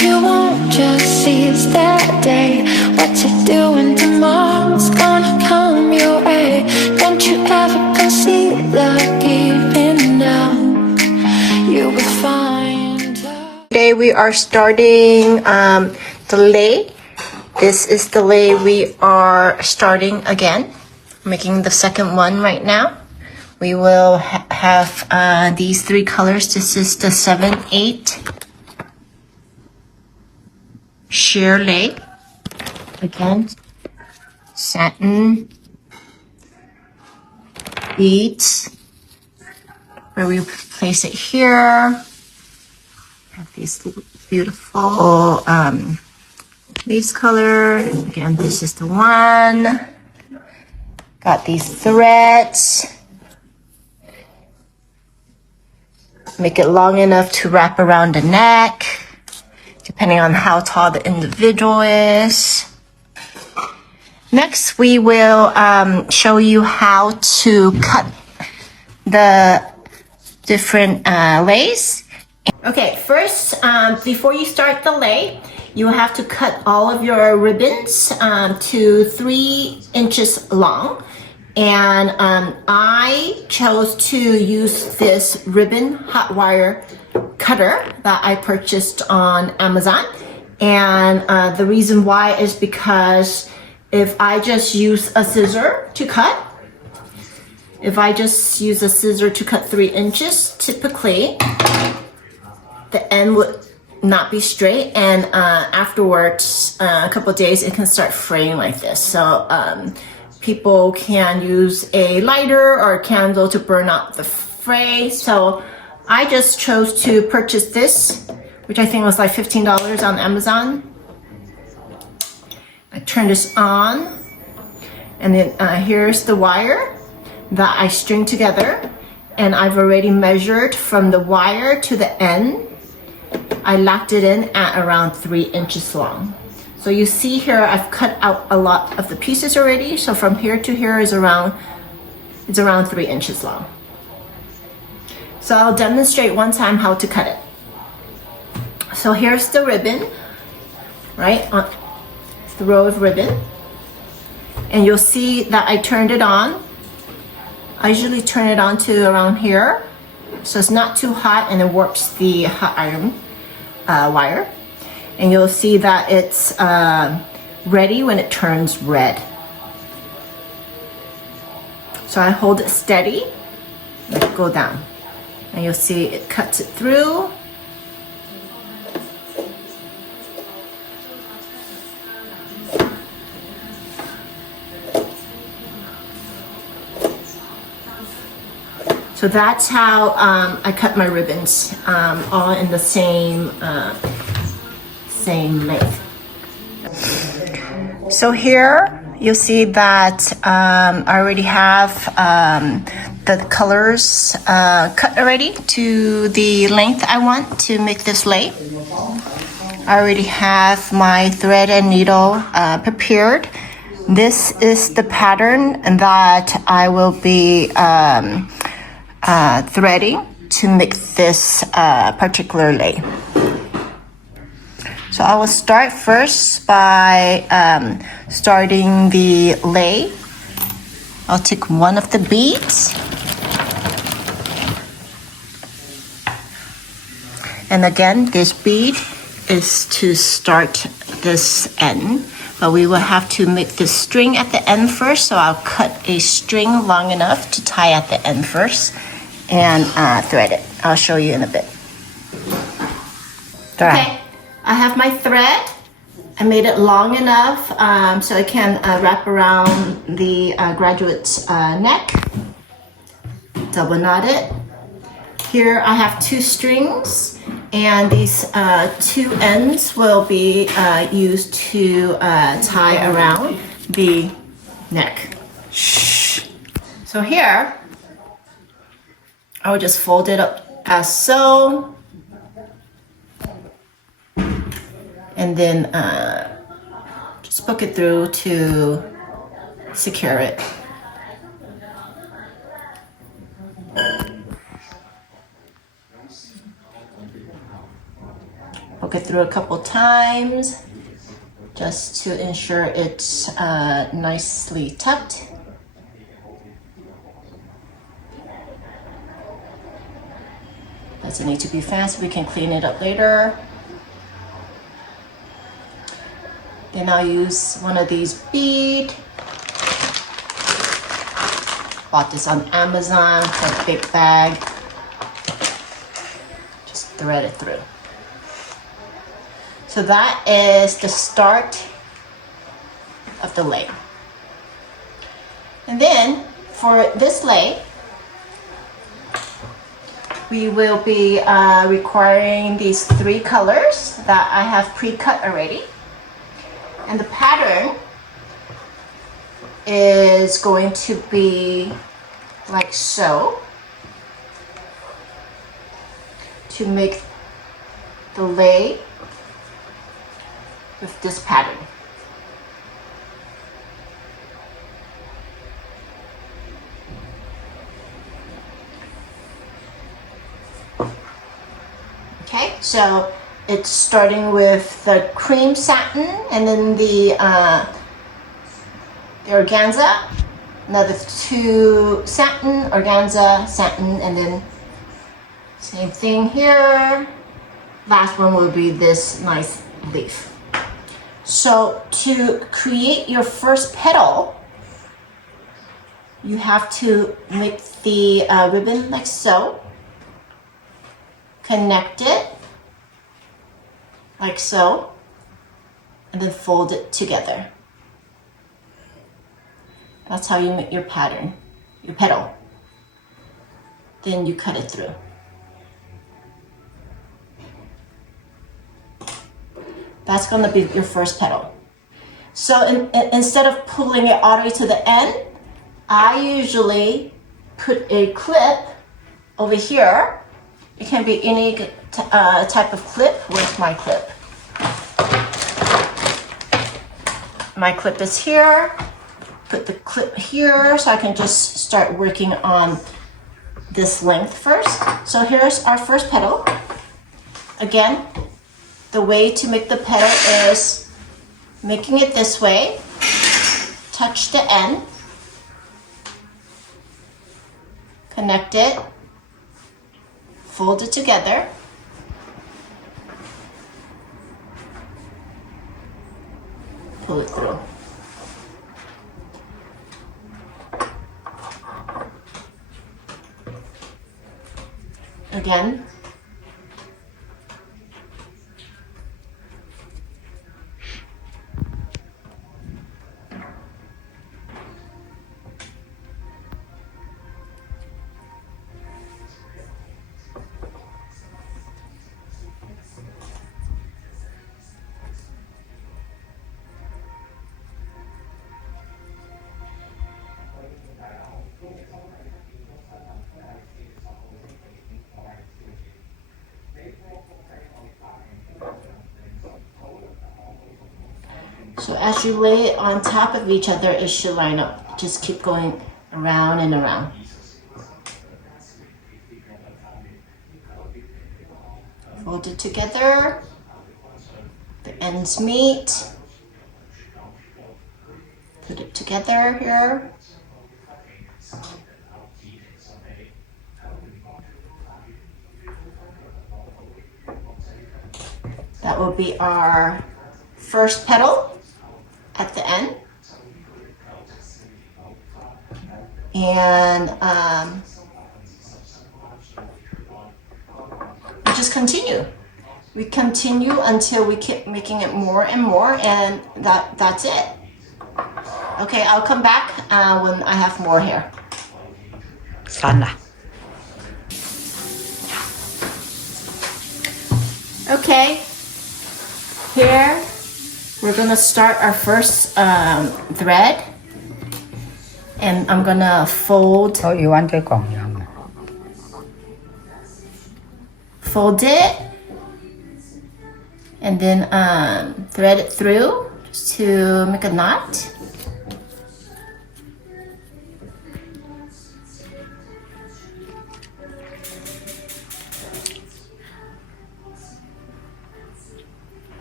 you won't just seize that day. What you're doing tomorrow's gonna come your way. Don't you ever concede the giving now. You will find out. Today we are starting the lei. This is the lei we are starting again. Making the second one right now. We will have these three colors. This is the 7/8 sheer lei. Again, satin beads. Where we place it here. Have these beautiful leaves color. Again, this is the one. Got these threads. Make it long enough to wrap around the neck, depending on how tall the individual is. Next, we will show you how to cut the different leis. Okay, first, before you start the lei, you have to cut all of your ribbons to 3 inches long. And I chose to use this ribbon hot wire cutter that I purchased on Amazon. And the reason why is because if I just use a scissor to cut, if I just use a scissor to cut 3 inches, typically the end would not be straight, and afterwards, a couple of days, it can start fraying like this. So people can use a lighter or a candle to burn out the fray. So I just chose to purchase this, which I think was like $15 on Amazon. I turn this on, and then here's the wire that I string together, and I've already measured from the wire to the end. I locked it in at around 3 inches long. So you see here, I've cut out a lot of the pieces already. So from here to here is around 3 inches long. So I'll demonstrate one time how to cut it. So here's the ribbon, right? The row of ribbon. And you'll see that I turned it on. I usually turn it on to around here. So it's not too hot, and it warps the hot iron wire. And you'll see that it's ready when it turns red. So I hold it steady, let it go down. And you'll see it cuts it through. So that's how I cut my ribbons, all in the same length. So here you'll see that I already have the colors cut already to the length I want to make this lei. I already have my thread and needle prepared. This is the pattern that I will be threading to make this particular lei. So I will start first by starting the lei. I'll take one of the beads. And again, this bead is to start this end. But we will have to make the string at the end first. So I'll cut a string long enough to tie at the end first and thread it. I'll show you in a bit. Okay. I have my thread. I made it long enough so I can wrap around the graduate's neck. Double knot it. Here I have 2 strings, and these 2 ends will be used to tie around the neck. So here, I will just fold it up as so. And then just poke it through to secure it. Poke it through a couple times just to ensure it's nicely tucked. Doesn't need to be fast, we can clean it up later. Then I'll use one of these beads. Bought this on Amazon, a big bag. Just thread it through. So that is the start of the lei. And then for this lei, we will be requiring these 3 colors that I have pre-cut already. And the pattern is going to be like so to make the lei with this pattern. Okay, so it's starting with the cream satin and then the organza, another 2 satin, organza, satin, and then same thing here. Last one will be this nice leaf. So to create your first petal, you have to make the ribbon like so, connect it like so, and then fold it together. That's how you make your pattern, your petal. Then you cut it through. That's gonna be your first petal. So instead of pulling it all the way to the end, I usually put a clip over here. It can be any type of clip. Where's my clip? My clip is here. Put the clip here so I can just start working on this length first. So here's our first petal. Again, the way to make the petal is making it this way, touch the end, connect it, fold it together, pull it through. Again. So as you lay it on top of each other, it should line up. Just keep going around and around. Fold it together. The ends meet. Put it together here. That will be our first petal at the end. And we just continue. We continue until we keep making it more and more, and that's it. Okay, I'll come back when I have more here. Sana. Okay, here we're gonna start our first thread, and I'm gonna fold เขาอีวันช่วยกล่องยัง fold it, and then thread it through just to make a knot.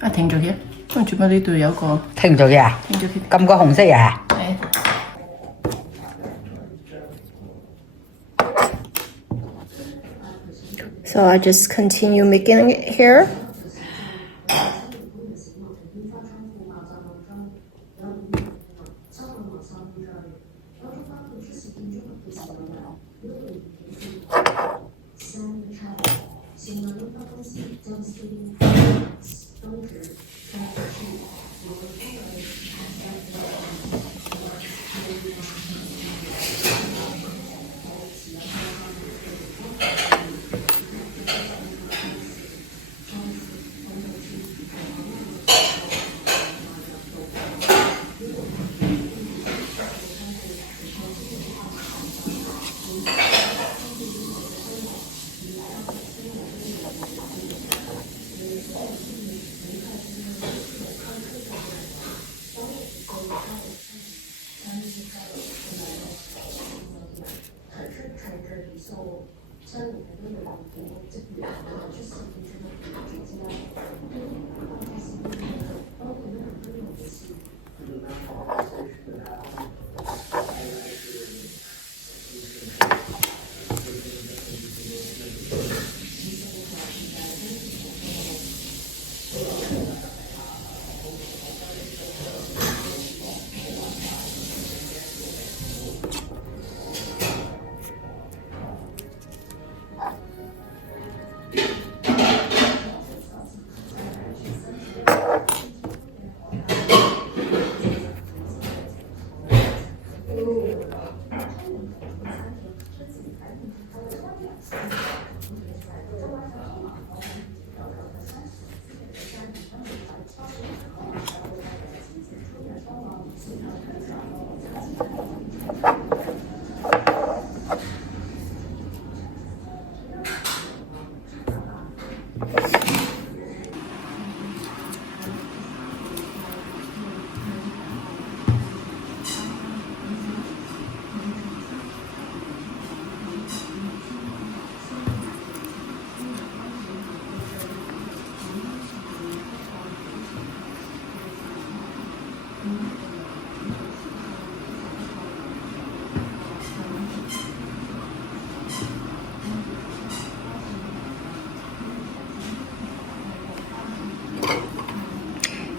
啊，停咗嘅，跟住我呢度有個停咗嘅，停咗嘅，撳個紅色嘅。係。So I just continue making it here.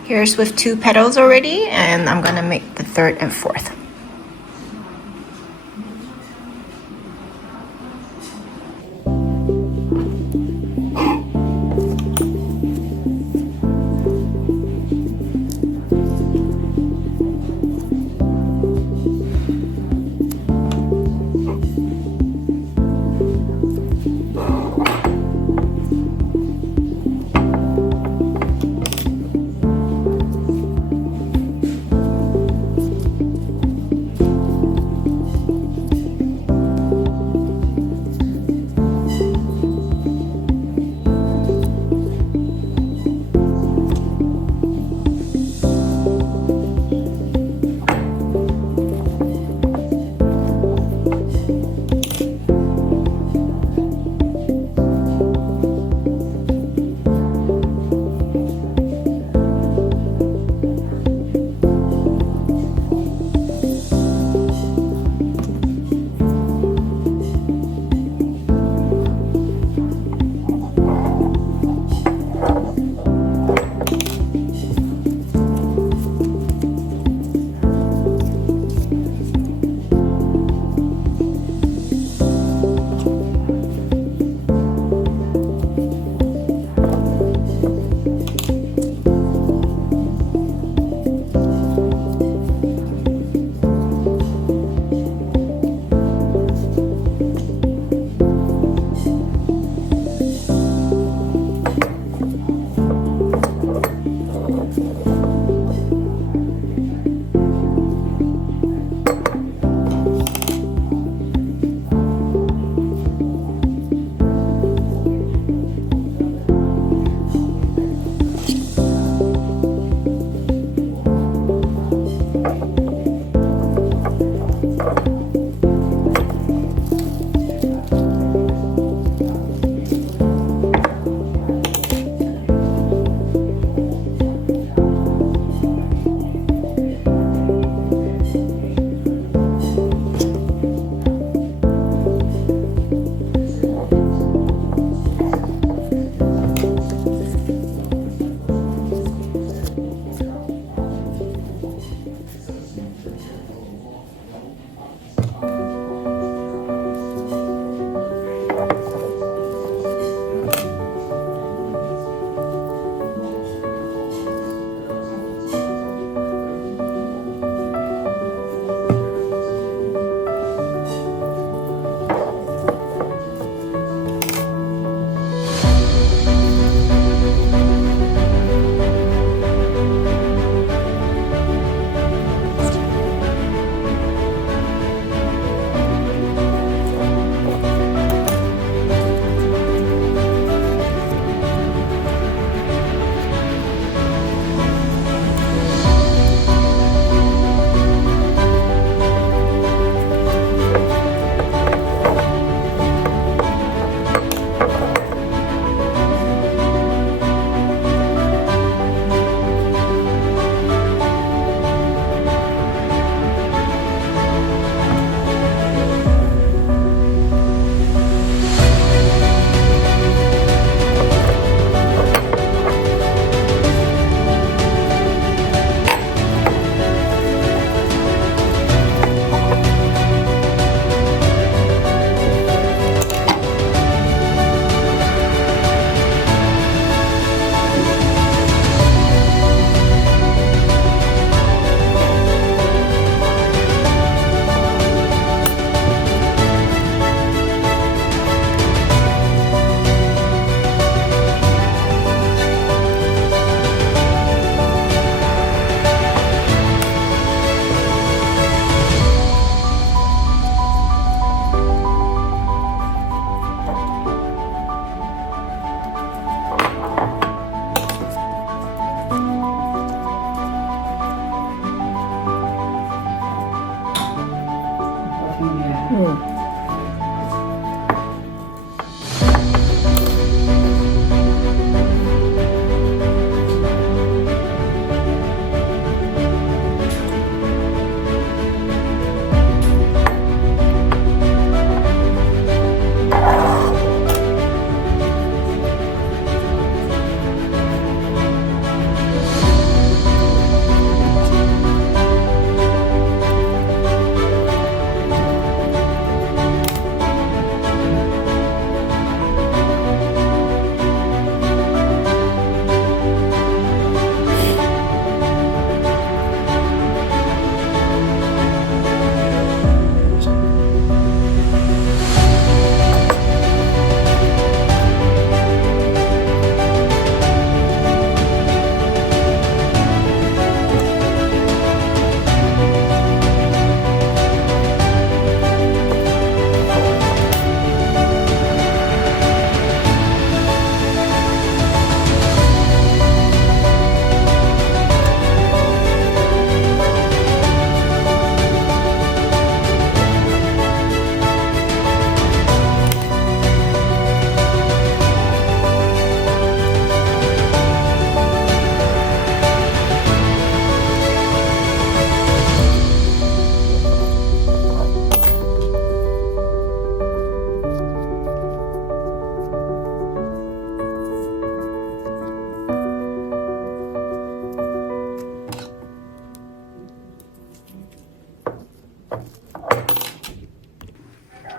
Here's with 2 petals already, and I'm gonna make the 3rd and 4th.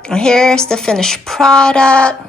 And here's the finished product.